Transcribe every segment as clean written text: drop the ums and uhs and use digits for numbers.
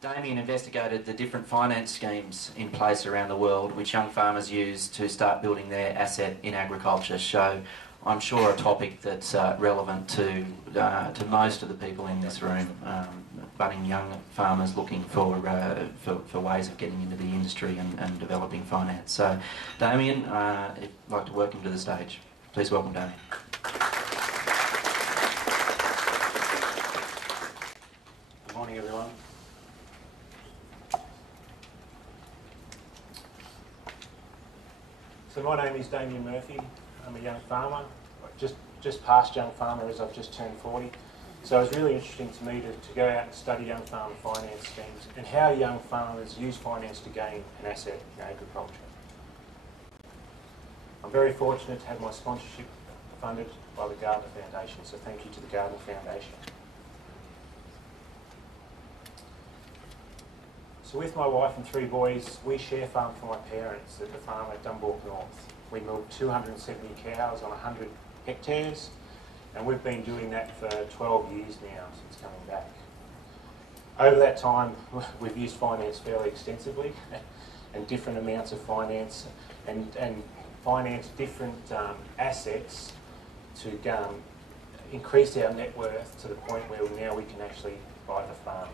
Damian investigated the different finance schemes in place around the world which young farmers use to start building their asset in agriculture. So I'm sure a topic that's relevant to most of the people in this room, budding young farmers looking for ways of getting into the industry and developing finance. So Damian, I'd like to welcome to the stage. Please welcome Damian. Good morning, everyone. So my name is Damian Murphy. I'm a young farmer, just past young farmer as I've just turned 40. So it's really interesting to me to go out and study young farmer finance schemes and how young farmers use finance to gain an asset in agriculture. I'm very fortunate to have my sponsorship funded by the Gardner Foundation, so thank you to the Gardner Foundation. So with my wife and 3 boys, we share farm for my parents at the farm at Dumbalk North. We milk 270 cows on 100 hectares, and we've been doing that for 12 years now since coming back. Over that time, we've used finance fairly extensively, and different amounts of finance, and finance different assets to increase our net worth to the point where now we can actually buy the farm.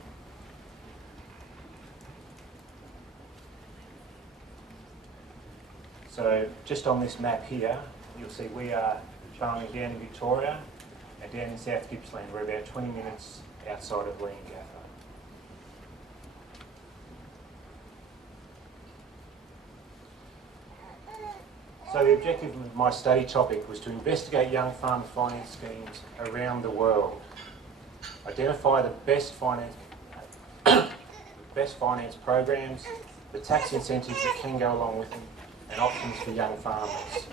So just on this map here, you'll see we are farming down in Victoria and down in South Gippsland. We're about 20 minutes outside of Leongatha. So the objective of my study topic was to investigate young farmer finance schemes around the world, identify the best finance programs, the tax incentives that can go along with them, and options for young farmers.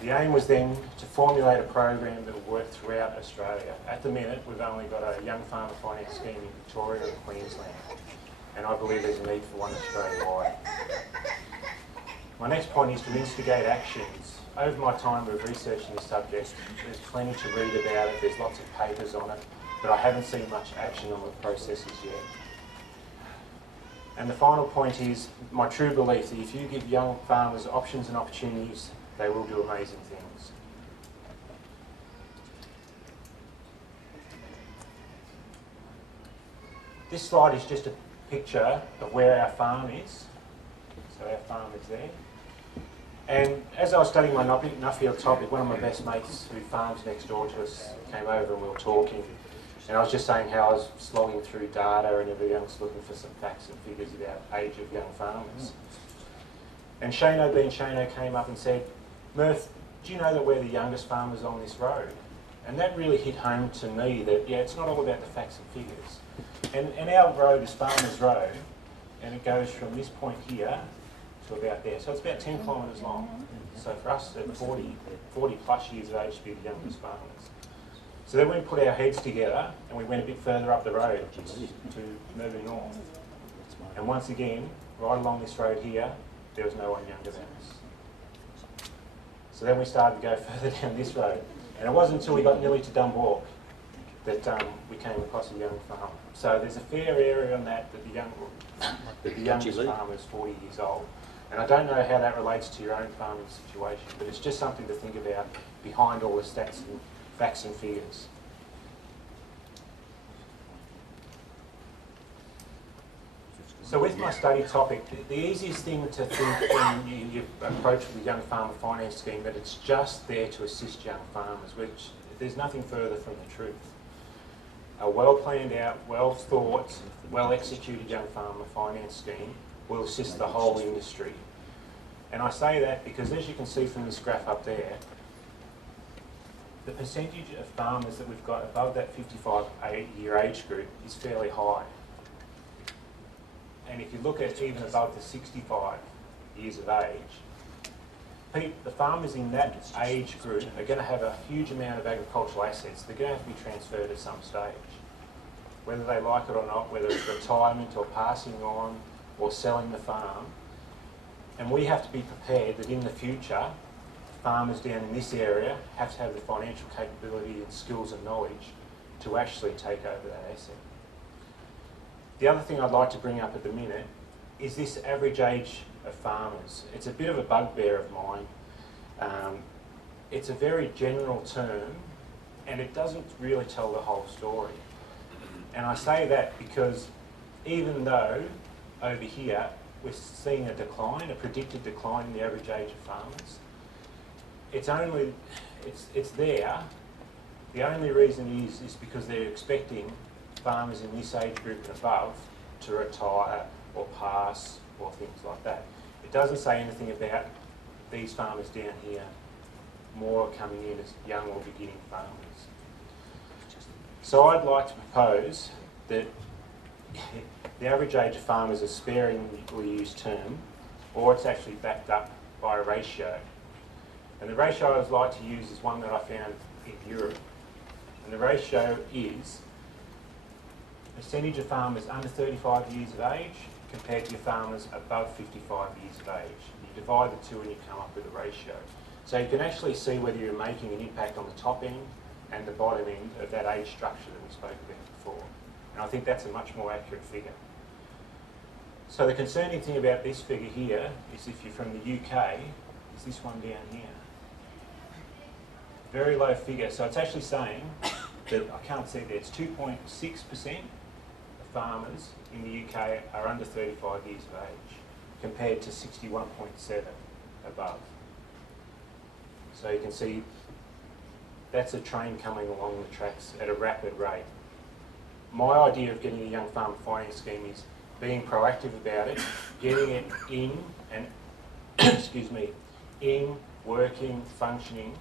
The aim was then to formulate a program that would work throughout Australia. At the minute, we've only got a young farmer finance scheme in Victoria and Queensland, and I believe there's a need for one Australia-wide. My next point is to instigate actions. Over my time of researching the subject, there's plenty to read about it, there's lots of papers on it, but I haven't seen much action on the processes yet. And the final point is my true belief that if you give young farmers options and opportunities, they will do amazing things. This slide is just a picture of where our farm is. So our farm is there. And as I was studying my Nuffield topic, one of my best mates who farms next door to us came over and we were talking. And I was just saying how I was slogging through data and everything else looking for some facts and figures about age of young farmers. And Shano being Shano came up and said, "Murph, do you know that we're the youngest farmers on this road?" And that really hit home to me that, yeah, it's not all about the facts and figures. And our road is Farmers Road, and it goes from this point here to about there. So it's about 10 kilometres long. So for us at 40 plus years of age to be the youngest farmers. So then we put our heads together and we went a bit further up the road to moving north. And once again, right along this road here, there was no one younger than us. So then we started to go further down this road. And it wasn't until we got nearly to Dumbalk that we came across a young farm. So there's a fair area on that the youngest farmer is 40 years old. And I don't know how that relates to your own farming situation, but it's just something to think about behind all the stats and facts and figures. So with my study topic, the easiest thing to think when you approach the young farmer finance scheme that it's just there to assist young farmers, which there's nothing further from the truth. A well planned out, well thought, well executed young farmer finance scheme will assist the whole industry. And I say that because as you can see from this graph up there, the percentage of farmers that we've got above that 55-year age group is fairly high. And if you look at even above the 65 years of age, the farmers in that age group are going to have a huge amount of agricultural assets. They're going to have to be transferred at some stage. Whether they like it or not, whether it's retirement or passing on or selling the farm. And we have to be prepared that in the future, farmers down in this area have to have the financial capability and skills and knowledge to actually take over that asset. The other thing I'd like to bring up at the minute is this average age of farmers. It's a bit of a bugbear of mine. It's a very general term and it doesn't really tell the whole story. And I say that because even though over here we're seeing a decline, a predicted decline in the average age of farmers, it's there. The only reason is because they're expecting farmers in this age group and above to retire or pass or things like that. It doesn't say anything about these farmers down here more coming in as young or beginning farmers. So I'd like to propose that the average age of farmers is a sparingly used term, or it's actually backed up by a ratio. And the ratio I would like to use is one that I found in Europe. And the ratio is percentage of farmers under 35 years of age compared to your farmers above 55 years of age. You divide the two and you come up with a ratio. So you can actually see whether you're making an impact on the top end and the bottom end of that age structure that we spoke about before. And I think that's a much more accurate figure. So the concerning thing about this figure here is if you're from the UK, is this one down here. Very low figure. So it's actually saying that, I can't see there, it's 2.6% of farmers in the UK are under 35 years of age, compared to 61.7 above. So you can see that's a train coming along the tracks at a rapid rate. My idea of getting a young farmer finance scheme is being proactive about it, getting it in and, excuse me, in, working, functioning,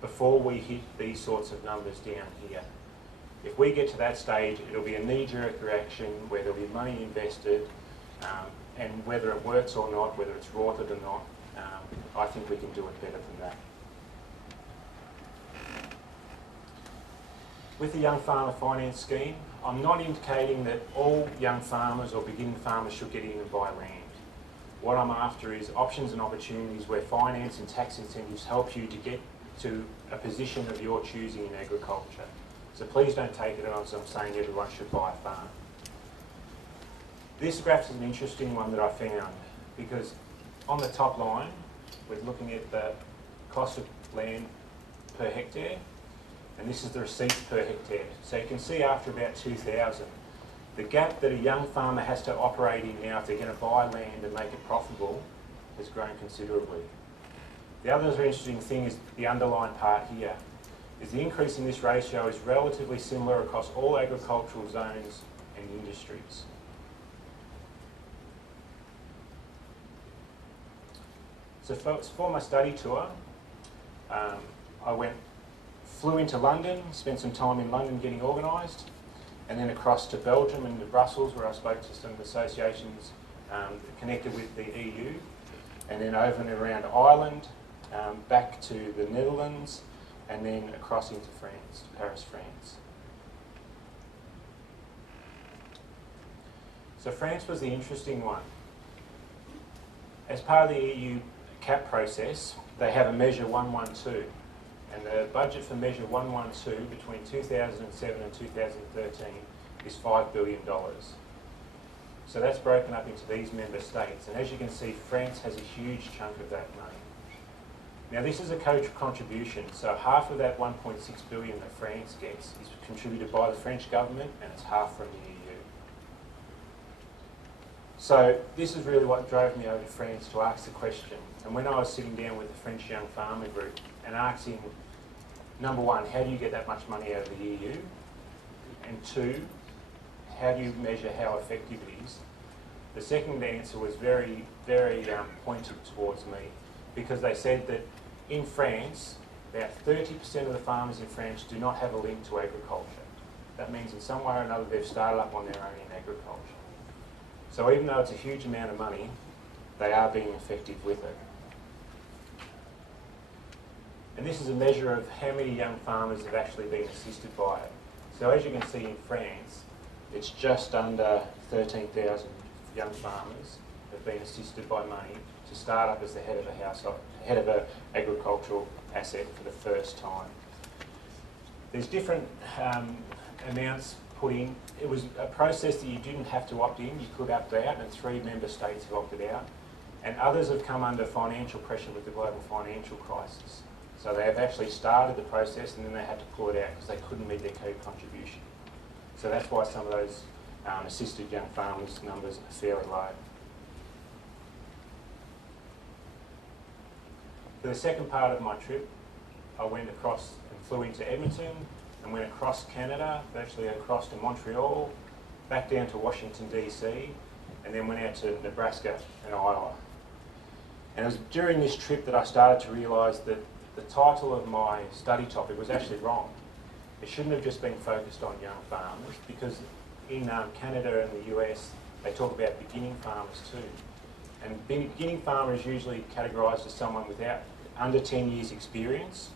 before we hit these sorts of numbers down here. If we get to that stage, it'll be a knee-jerk reaction where there'll be money invested, and whether it works or not, whether it's rorted or not, I think we can do it better than that. With the Young Farmer Finance Scheme, I'm not indicating that all young farmers or beginning farmers should get in and buy land. What I'm after is options and opportunities where finance and tax incentives help you to get to a position of your choosing in agriculture. So please don't take it as I'm saying everyone should buy a farm. This graph is an interesting one that I found because on the top line, we're looking at the cost of land per hectare, and this is the receipts per hectare. So you can see after about 2000, the gap that a young farmer has to operate in now if they're going to buy land and make it profitable has grown considerably. The other interesting thing is the underlying part here, is the increase in this ratio is relatively similar across all agricultural zones and industries. So for my study tour, I flew into London, spent some time in London getting organised, and then across to Belgium and to Brussels where I spoke to some associations connected with the EU, and then over and around Ireland, back to the Netherlands, and then across into France, Paris, France. So France was the interesting one. As part of the EU CAP process, they have a Measure 112, and the budget for Measure 112 between 2007 and 2013 is $5 billion. So that's broken up into these member states, and as you can see, France has a huge chunk of that money. Now this is a contribution, so half of that 1.6 billion that France gets is contributed by the French government and it's half from the EU. So this is really what drove me over to France to ask the question. And when I was sitting down with the French Young Farmer Group and asking, number one, how do you get that much money out of the EU? And two, how do you measure how effective it is? The second answer was very, very pointed towards me, because they said that in France, about 30% of the farmers in France do not have a link to agriculture. That means in some way or another they've started up on their own in agriculture. So even though it's a huge amount of money, they are being effective with it. And this is a measure of how many young farmers have actually been assisted by it. So as you can see in France, it's just under 13,000 young farmers have been assisted by money to start up as the head of a household, head of an agricultural asset for the first time. There's different amounts put in. It was a process that you didn't have to opt in, you could opt out, and 3 member states have opted out. And others have come under financial pressure with the global financial crisis. So they have actually started the process and then they had to pull it out because they couldn't meet their co-contribution. So that's why some of those assisted young farmers numbers are fairly low. For the second part of my trip, I went across and flew into Edmonton and went across Canada, actually across to Montreal, back down to Washington DC, and then went out to Nebraska and Iowa. And it was during this trip that I started to realise that the title of my study topic was actually wrong. It shouldn't have just been focused on young farmers, because in Canada and the US, they talk about beginning farmers too. And beginning farmer is usually categorised as someone without under 10 years experience,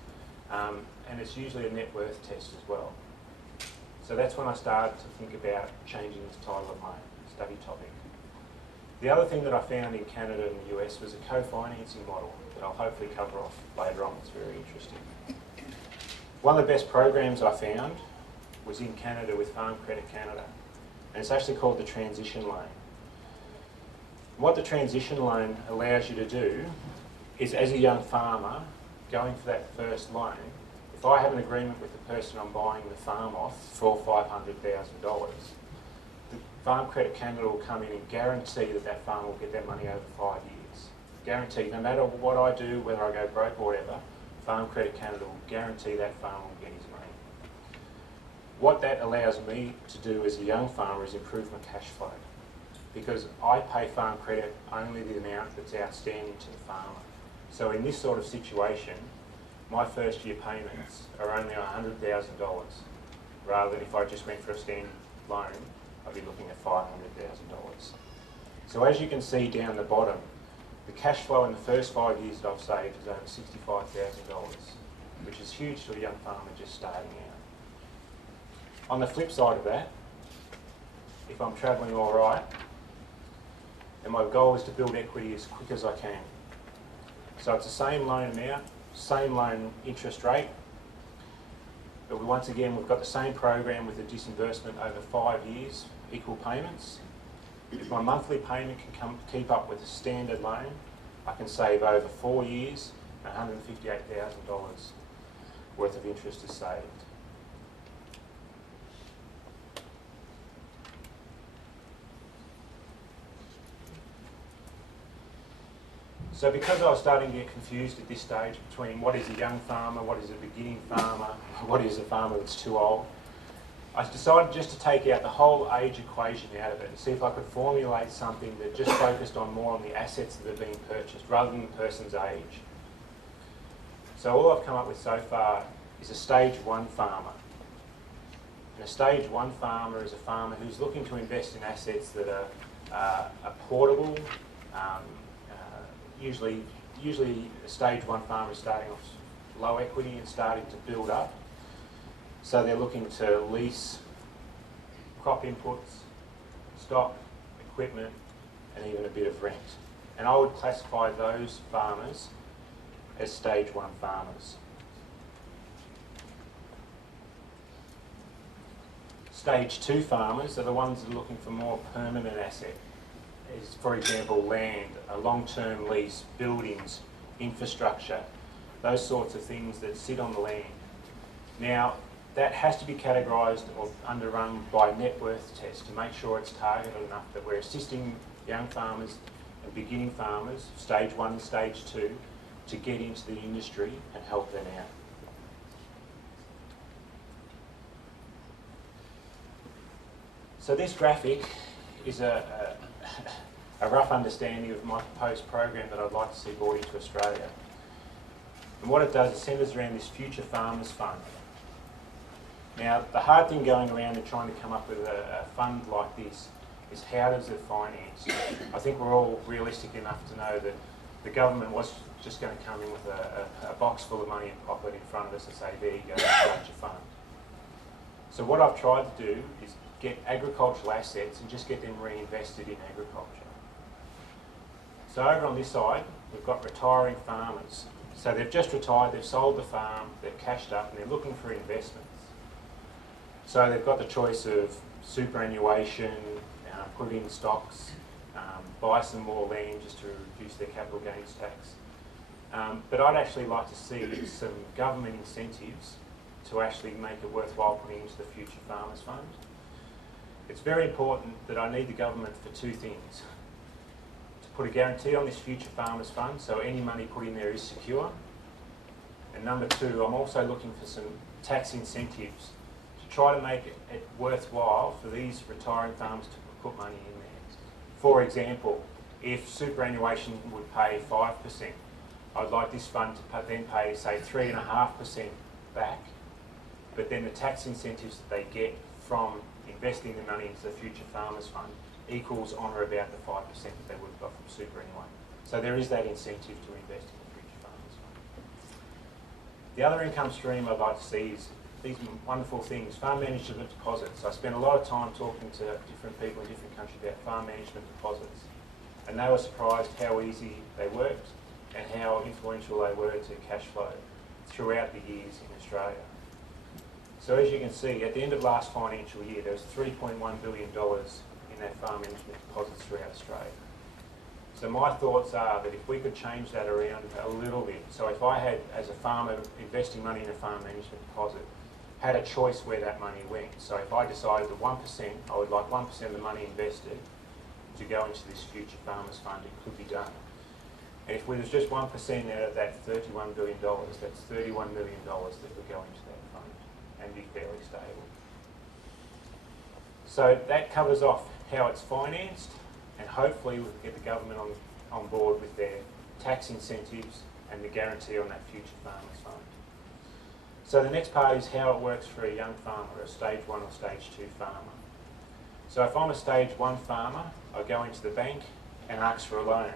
and it's usually a net worth test as well. So that's when I started to think about changing the title of my study topic. The other thing that I found in Canada and the US was a co-financing model that I'll hopefully cover off later on. It's very interesting. One of the best programs I found was in Canada with Farm Credit Canada, and it's actually called the Transition Loan. What the Transition Loan allows you to do is, as a young farmer going for that first loan, if I have an agreement with the person I'm buying the farm off for $500,000, the Farm Credit Canada will come in and guarantee that that farmer will get their money over 5 years. Guaranteed, no matter what I do, whether I go broke or whatever, Farm Credit Canada will guarantee that farmer will get his money. What that allows me to do as a young farmer is improve my cash flow, because I pay Farm Credit only the amount that's outstanding to the farmer. So in this sort of situation, my first year payments are only $100,000, rather than if I just went for a standard loan, I'd be looking at $500,000. So as you can see down the bottom, the cash flow in the first 5 years that I've saved is over $65,000, which is huge to a young farmer just starting out. On the flip side of that, if I'm travelling all right, and my goal is to build equity as quick as I can. So it's the same loan amount, same loan interest rate, but once again we've got the same program with a disinvestment over 5 years, equal payments. If my monthly payment can keep up with a standard loan, I can save over 4 years, $158,000 worth of interest is saved. So because I was starting to get confused at this stage between what is a young farmer, what is a beginning farmer, what is a farmer that's too old, I decided just to take out the whole age equation out of it and see if I could formulate something that just focused more on the assets that are being purchased rather than the person's age. So all I've come up with so far is a stage 1 farmer. And a stage 1 farmer is a farmer who's looking to invest in assets that are portable. Usually a stage 1 farmer is starting off low equity and starting to build up. So they're looking to lease crop inputs, stock, equipment, and even a bit of rent. And I would classify those farmers as stage 1 farmers. Stage 2 farmers are the ones that are looking for more permanent asset. Is, for example, land, a long-term lease, buildings, infrastructure, those sorts of things that sit on the land. Now, that has to be categorised or underrun by a net worth test to make sure it's targeted enough that we're assisting young farmers and beginning farmers, stage 1 and stage 2, to get into the industry and help them out. So this graphic is a rough understanding of my proposed program that I'd like to see brought into Australia. And what it does is centres around this Future Farmers Fund. Now, the hard thing going around and trying to come up with a fund like this is how does it finance? I think we're all realistic enough to know that the government was just going to come in with a box full of money and pop it in front of us and say, there you go, start your fund. So what I've tried to do is get agricultural assets and just get them reinvested in agriculture. So over on this side, we've got retiring farmers. So they've just retired, they've sold the farm, they've cashed up and they're looking for investments. So they've got the choice of superannuation, put in stocks, buy some more land just to reduce their capital gains tax. But I'd actually like to see some government incentives to actually make it worthwhile putting into the Future Farmers Fund. It's very important that I need the government for two things. To put a guarantee on this Future Farmers Fund so any money put in there is secure. And number two, I'm also looking for some tax incentives to try to make it worthwhile for these retiring farmers to put money in there. For example, if superannuation would pay 5%, I'd like this fund to then pay, say, 3.5% back, but then the tax incentives that they get from investing the money into the Future Farmers Fund equals on or about the 5% that they would have got from superannuation. So there is that incentive to invest in the Future Farmers Fund. The other income stream I'd like to see is these wonderful things, farm management deposits. I spent a lot of time talking to different people in different countries about farm management deposits, and they were surprised how easy they worked and how influential they were to cash flow throughout the years in Australia. So as you can see, at the end of last financial year, there was $3.1 billion in that farm management deposits throughout Australia. So my thoughts are that if we could change that around a little bit, so if I had, as a farmer, investing money in a farm management deposit, had a choice where that money went. So if I decided that 1%, I would like 1% of the money invested to go into this Future Farmers Fund, it could be done. And if there was just 1% out of that $31 billion, that's $31 million that would go into that fund and be fairly stable. So that covers off how it's financed, and hopefully we can get the government on board with their tax incentives and the guarantee on that Future Farmers Fund. So the next part is how it works for a young farmer, a stage 1 or stage 2 farmer. So if I'm a stage 1 farmer, I go into the bank and ask for a loan.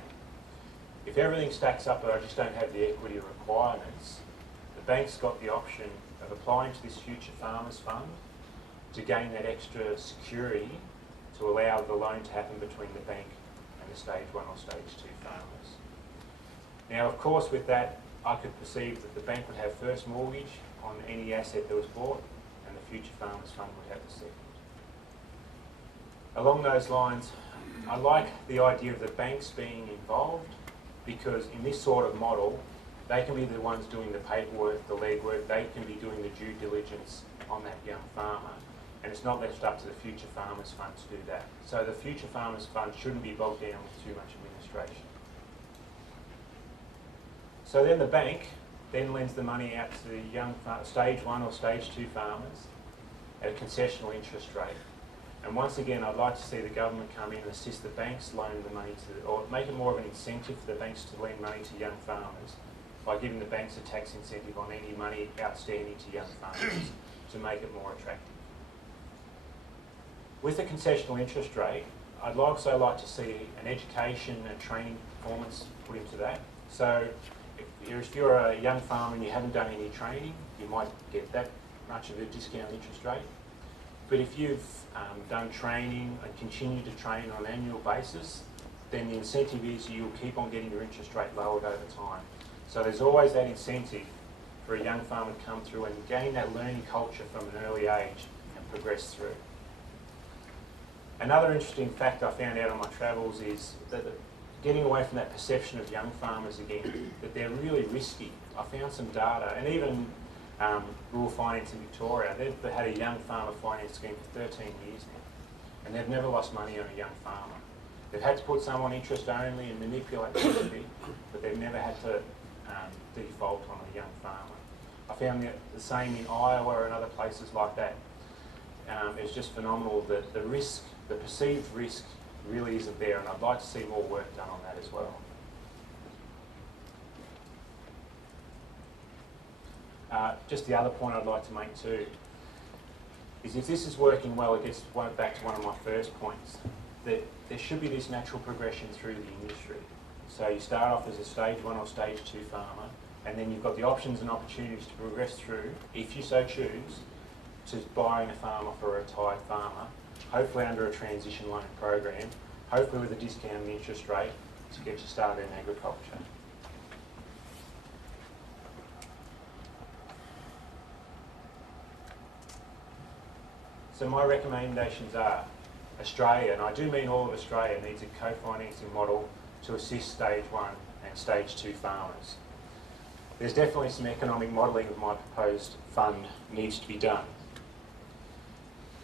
If everything stacks up but I just don't have the equity requirements, the bank's got the option of applying to this Future Farmers Fund to gain that extra security to allow the loan to happen between the bank and the stage 1 or stage 2 farmers. Now, of course, with that, I could perceive that the bank would have first mortgage on any asset that was bought, and the Future Farmers Fund would have the second. Along those lines, I like the idea of the banks being involved, because in this sort of model, they can be the ones doing the paperwork, the legwork, they can be doing the due diligence on that young farmer, and it's not left up to the Future Farmers Fund to do that. So the Future Farmers Fund shouldn't be bogged down with too much administration. So then the bank then lends the money out to the young stage 1 or stage 2 farmers at a concessional interest rate. And once again, I'd like to see the government come in and assist the banks loan the money to, or make it more of an incentive for the banks to lend money to young farmers by giving the banks a tax incentive on any money outstanding to young farmers to make it more attractive. With a concessional interest rate, I'd also like to see an education and training performance put into that. So if you're a young farmer and you haven't done any training, you might get that much of a discount interest rate. But if you've done training and continue to train on an annual basis, then the incentive is you'll keep on getting your interest rate lowered over time. So there's always that incentive for a young farmer to come through and gain that learning culture from an early age and progress through. Another interesting fact I found out on my travels is that getting away from that perception of young farmers again, that they're really risky. I found some data, and even Rural Finance in Victoria, they've had a young farmer finance scheme for 13 years now, and they've never lost money on a young farmer. They've had to put some on interest only and manipulate the equity, but they've never had to default on a young farmer. I found the same in Iowa and other places like that. It's just phenomenal that the risk, the perceived risk, really isn't there, and I'd like to see more work done on that as well. Just the other point I'd like to make too is if this is working well, it gets back to one of my first points, that there should be this natural progression through the industry. So you start off as a stage 1 or stage 2 farmer, and then you've got the options and opportunities to progress through, if you so choose, to buying a farm off a retired farmer, hopefully under a transition loan program, hopefully with a discounted interest rate to get you started in agriculture. So my recommendations are Australia, and I do mean all of Australia, needs a co-financing model to assist stage 1 and stage 2 farmers. There's definitely some economic modelling of my proposed fund needs to be done.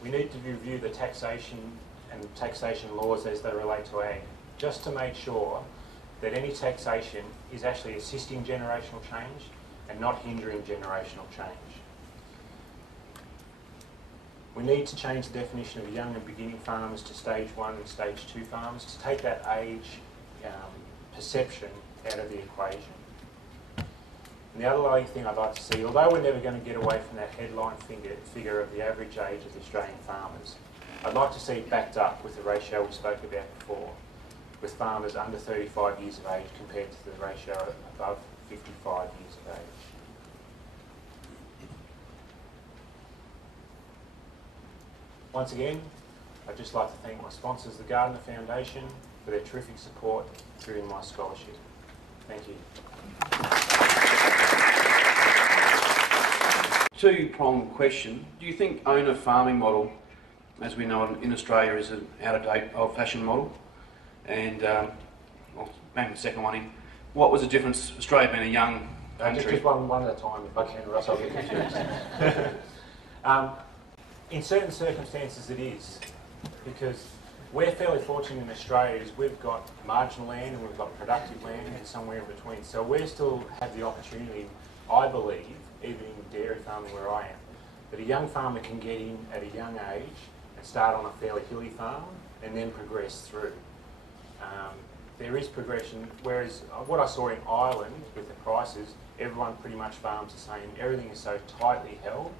We need to review the taxation and taxation laws as they relate to ag, just to make sure that any taxation is actually assisting generational change and not hindering generational change. We need to change the definition of young and beginning farmers to stage 1 and stage 2 farmers to take that age perception out of the equation. And the other thing I'd like to see, although we're never going to get away from that headline figure of the average age of the Australian farmers, I'd like to see it backed up with the ratio we spoke about before, with farmers under 35 years of age compared to the ratio above 55 years of age. Once again, I'd just like to thank my sponsors, the Gardner Foundation, for their terrific support during my scholarship. Thank you. Two-pronged question. Do you think owner farming model, as we know in Australia, is an out-of-date, old-fashioned model? And I'll bang the second one in. What was the difference, Australia being a young country? Just one at a time, if I can, or else I'll get confused. In certain circumstances it is, because we're fairly fortunate in Australia is we've got marginal land and we've got productive land and somewhere in between. So we still have the opportunity, I believe, even in dairy farming where I am, that a young farmer can get in at a young age and start on a fairly hilly farm and then progress through. There is progression, whereas what I saw in Ireland with the prices, everyone pretty much farms the same. Everything is so tightly held,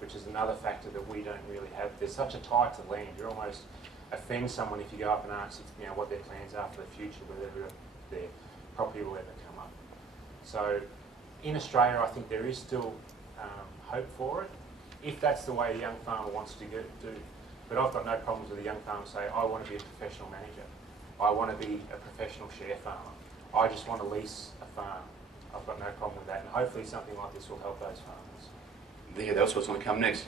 which is another factor that we don't really have. There's such a tie to land. You almost offend someone if you go up and ask what their plans are for the future, whether their property will ever come up. So in Australia, I think there is still hope for it, if that's the way a young farmer wants to do. But I've got no problems with a young farmer saying, I want to be a professional manager. I want to be a professional share farmer. I just want to lease a farm. I've got no problem with that. And hopefully something like this will help those farmers. Yeah, that's what's going to come next.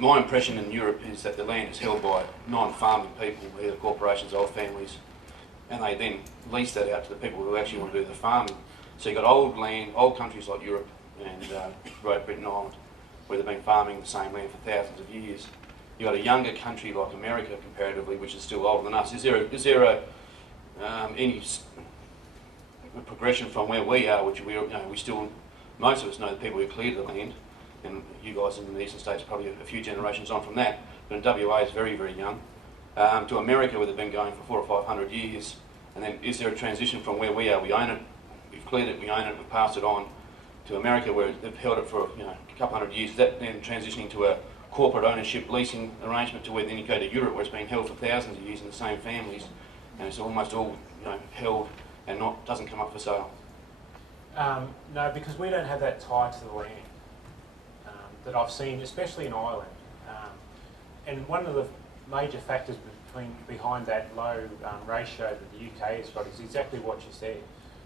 My impression in Europe is that the land is held by non-farming people, either corporations, old families, and they then lease that out to the people who actually want to do the farming. So you've got old land, old countries like Europe and Great Britain, Ireland, where they've been farming the same land for thousands of years. You've got a younger country like America, comparatively, which is still older than us. Is there any progression from where we are, which we still, most of us know the people who cleared the land, and you guys in the eastern states are probably a few generations on from that, but in WA is very, very young, to America where they've been going for 400 or 500 years, and then is there a transition from where we are, we own it, we've cleared it, we own it, we've passed it on, to America where they've held it for a couple hundred years, is that then transitioning to a corporate ownership leasing arrangement to where then you go to Europe where it's been held for thousands of years in the same families, and it's almost all held and doesn't come up for sale? No, because we don't have that tie to the land that I've seen, especially in Ireland. And one of the major factors behind that low ratio that the UK has got is exactly what you said.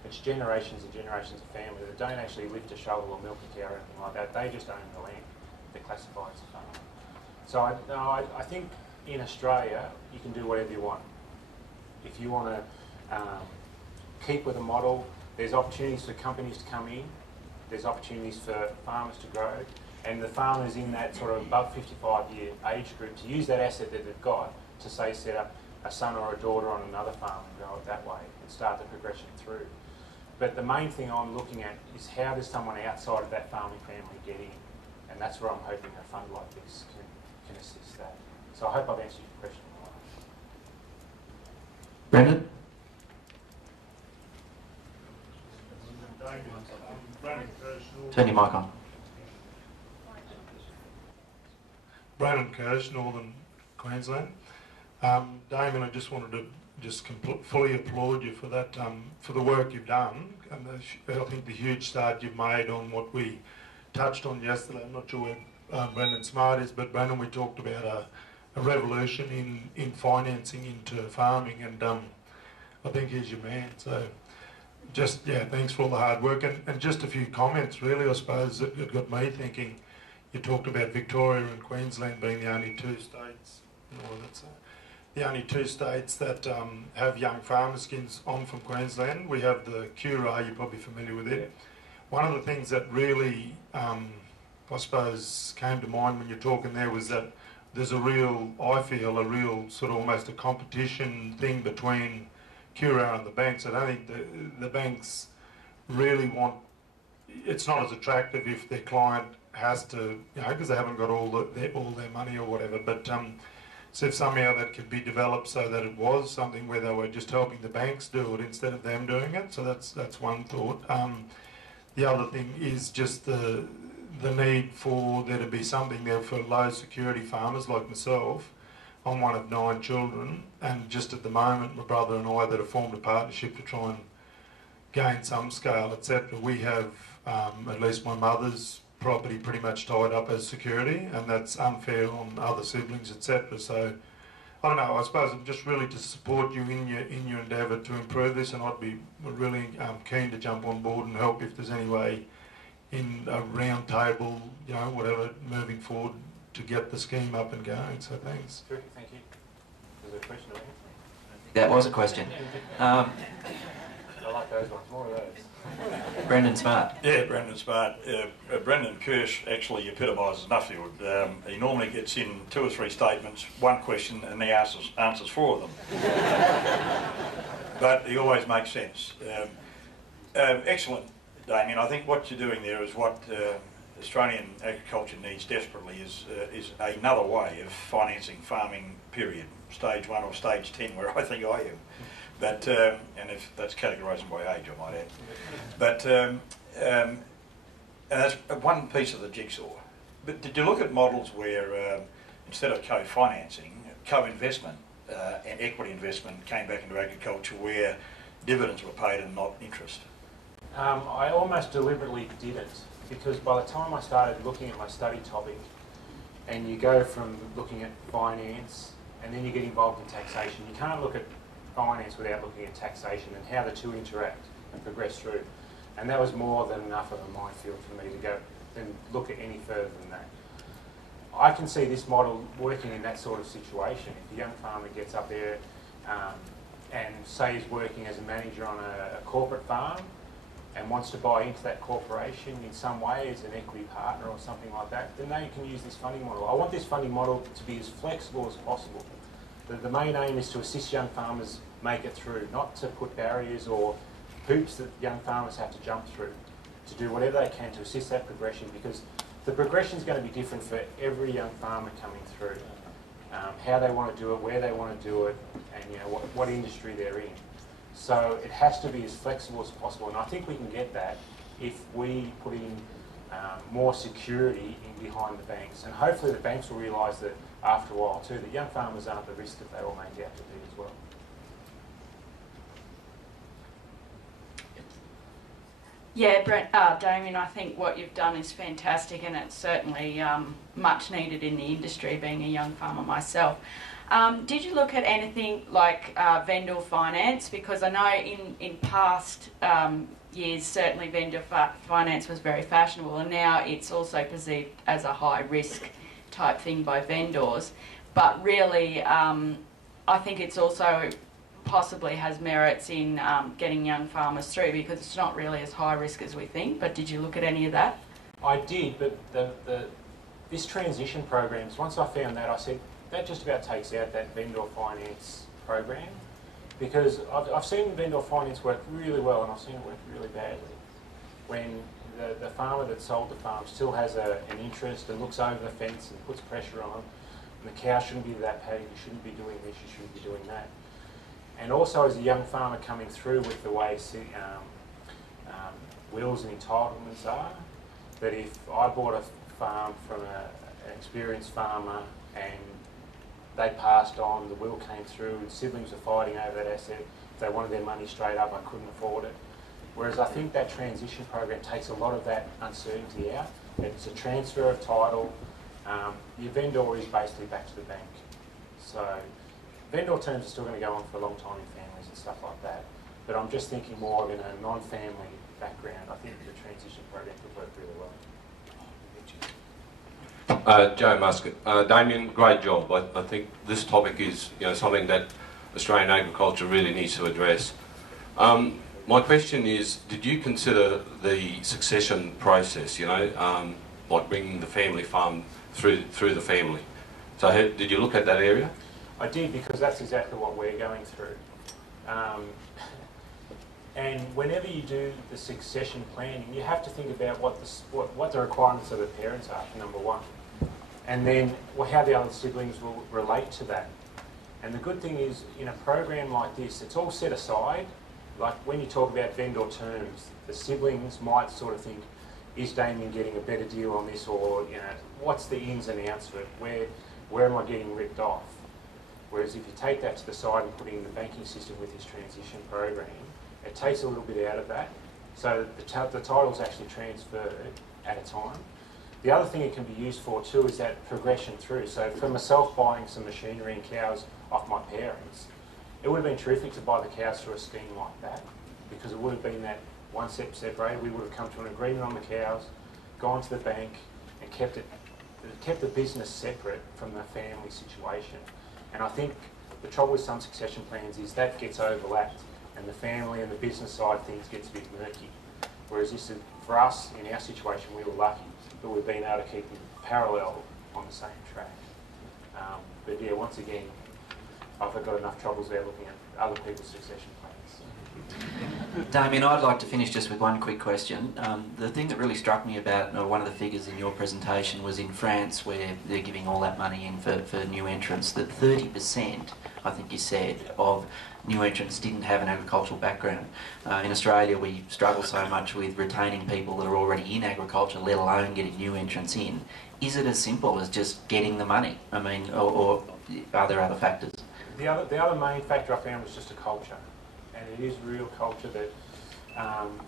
It's generations and generations of family that don't actually lift a shovel or milk a cow or anything like that. They just own the land. They're classified as a farm. So I think in Australia you can do whatever you want. If you want to keep with a model, there's opportunities for companies to come in, there's opportunities for farmers to grow, and the farmers in that sort of above 55-year age group to use that asset that they've got to, say, set up a son or a daughter on another farm and grow it that way and start the progression through. But the main thing I'm looking at is how does someone outside of that farming family get in? And that's where I'm hoping a fund like this can assist that. So I hope I've answered your question. Brendan? Turn your mic on. Brandon Kirsch, Northern Queensland. Damian, I just wanted to fully applaud you for that, for the work you've done, and I think the huge start you've made on what we touched on yesterday. I'm not sure where Brendan Smart is, but Brendan, we talked about a revolution in financing into farming, and I think he's your man. So just, yeah, thanks for all the hard work, and just a few comments really, I suppose, that got me thinking. you talked about Victoria and Queensland being the only two states, the only two states that have young farmer schemes on from Queensland. We have the QRA, you're probably familiar with it. One of the things that really, I suppose, came to mind when you're talking there was that there's a real, I feel, a real sort of almost a competition thing between QRA and the banks. I don't think the banks really want, it's not as attractive if their client has to, because they haven't got all their money or whatever, but so if somehow that could be developed so that it was something where they were just helping the banks do it instead of them doing it. So that's one thought. The other thing is just the need for there to be something there for low security farmers like myself. I'm one of 9 children, and just at the moment my brother and I that have formed a partnership to try and gain some scale, etc. We have at least my mother's property pretty much tied up as security, and that's unfair on other siblings, etc. So I don't know, I suppose I'm just really to support you in your endeavour to improve this, and I'd be really keen to jump on board and help if there's any way in a round table, whatever, moving forward to get the scheme up and going. So thanks. Terrific, thank you. Is there a question over here? That was a question. I like those ones, more of those. Brendan Smart. Yeah, Brendan Smart. Brendan Kirsch actually epitomises Nuffield. He normally gets in 2 or 3 statements, one question, and he answers 4 of them. But he always makes sense. Excellent, Damian. I think what you're doing there is what Australian agriculture needs desperately is another way of financing farming, period. Stage 1 or stage 10, where I think I am. But, and if that's categorising by age, I might add. But, and that's one piece of the jigsaw. But did you look at models where instead of co-financing, co-investment and equity investment came back into agriculture where dividends were paid and not interest? I almost deliberately didn't, because by the time I started looking at my study topic, and you go from looking at finance and then you get involved in taxation, you can't look at finance without looking at taxation and how the two interact and progress through. And that was more than enough of a minefield for me to go and look at any further than that. I can see this model working in that sort of situation. If a young farmer gets up there and say he's working as a manager on a corporate farm and wants to buy into that corporation in some way as an equity partner or something like that, then they can use this funding model. I want this funding model to be as flexible as possible. The main aim is to assist young farmers make it through, not to put barriers or hoops that young farmers have to jump through, to do whatever they can to assist that progression, because the progression is going to be different for every young farmer coming through. How they want to do it, where they want to do it, and what industry they're in. So it has to be as flexible as possible, and I think we can get that if we put in more security in behind the banks, and hopefully the banks will realise that after a while too, that young farmers aren't the risk that they all make out to be as well. Yeah, Damian, I think what you've done is fantastic, and it's certainly much needed in the industry, being a young farmer myself. Did you look at anything like vendor finance? Because I know in past years, certainly vendor finance was very fashionable, and now it's also perceived as a high risk type thing by vendors. But really, I think it's also possibly has merits in getting young farmers through, because it's not really as high risk as we think. But did you look at any of that? I did, but this transition programs, once I found that, I said, that just about takes out that vendor finance program, because I've seen vendor finance work really well, and I've seen it work really badly. When the farmer that sold the farm still has an interest and looks over the fence and puts pressure on, and the cow shouldn't be that paddock, you shouldn't be doing this, you shouldn't be doing that. And also as a young farmer coming through with the way wills and entitlements are, that if I bought a farm from an experienced farmer and they passed on, the will came through, and siblings were fighting over that asset, if they wanted their money straight up, I couldn't afford it. Whereas I think that transition program takes a lot of that uncertainty out. It's a transfer of title. Your vendor is basically back to the bank. So vendor terms are still going to go on for a long time in families and stuff like that. But I'm just thinking more in a non-family background. I think the transition program could work really well. Joe Muscat. Damian, great job. I think this topic is something that Australian agriculture really needs to address. My question is, did you consider the succession process, like bringing the family farm through the family? So did you look at that area? I did, because that's exactly what we're going through. And whenever you do the succession planning, you have to think about what the requirements of the parents are, for number one. And then how the other siblings will relate to that. And the good thing is, in a program like this, it's all set aside. Like when you talk about vendor terms, the siblings might sort of think, is Damian getting a better deal on this, or what's the ins and outs of it? Where am I getting ripped off? Whereas if you take that to the side and put it in the banking system with this transition program, it takes a little bit out of that. So the title's actually transferred at a time. The other thing it can be used for too is that progression through. So for myself buying some machinery and cows off my parents, it would have been terrific to buy the cows through a scheme like that, because it would have been that one step separated. We would have come to an agreement on the cows, gone to the bank and kept the business separate from the family situation. And I think the trouble with some succession plans is that gets overlapped, and the family and the business side of things gets a bit murky. Whereas this is, for us, in our situation, we were lucky that we've been able to keep them parallel on the same track. But yeah, once again, I've got enough troubles there looking at other people's succession plans. Damian, I'd like to finish just with one quick question. The thing that really struck me about one of the figures in your presentation was in France, where they're giving all that money in for new entrants, that 30%, I think you said, of new entrants didn't have an agricultural background. In Australia, we struggle so much with retaining people that are already in agriculture, let alone getting new entrants in. Is it as simple as just getting the money? I mean, or are there other factors? The other main factor I found was just a culture, and it is real culture that, and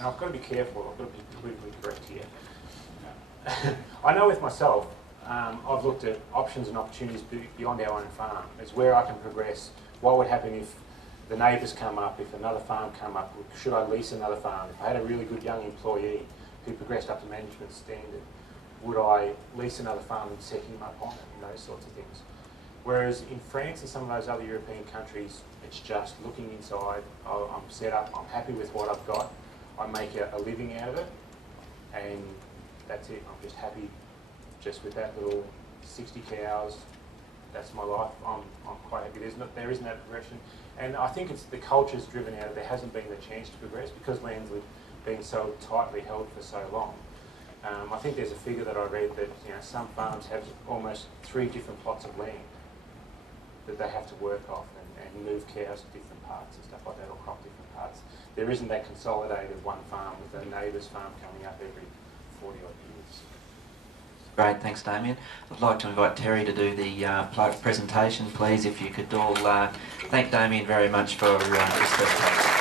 I've got to be careful, I've got to be politically correct here. I know with myself, I've looked at options and opportunities beyond our own farm. It's where I can progress. What would happen if the neighbours come up, if another farm come up? Should I lease another farm? If I had a really good young employee who progressed up to management standard, would I lease another farm and set him up on it, and those sorts of things. Whereas in France and some of those other European countries, it's just looking inside, I'm set up, I'm happy with what I've got, I make a living out of it, and that's it. I'm just happy just with that little 60 cows, that's my life. I'm quite happy. There isn't that progression. And I think it's the culture's driven out of, there hasn't been the chance to progress because land's been so tightly held for so long. I think there's a figure that I read that some farms have almost 3 different plots of land that they have to work off and move cows to different parts and stuff like that, or crop different parts. There isn't that consolidated one farm with a neighbour's farm coming up every 40 odd years. Great, thanks Damian. I'd like to invite Terry to do the presentation, please, if you could all thank Damian very much for this presentation.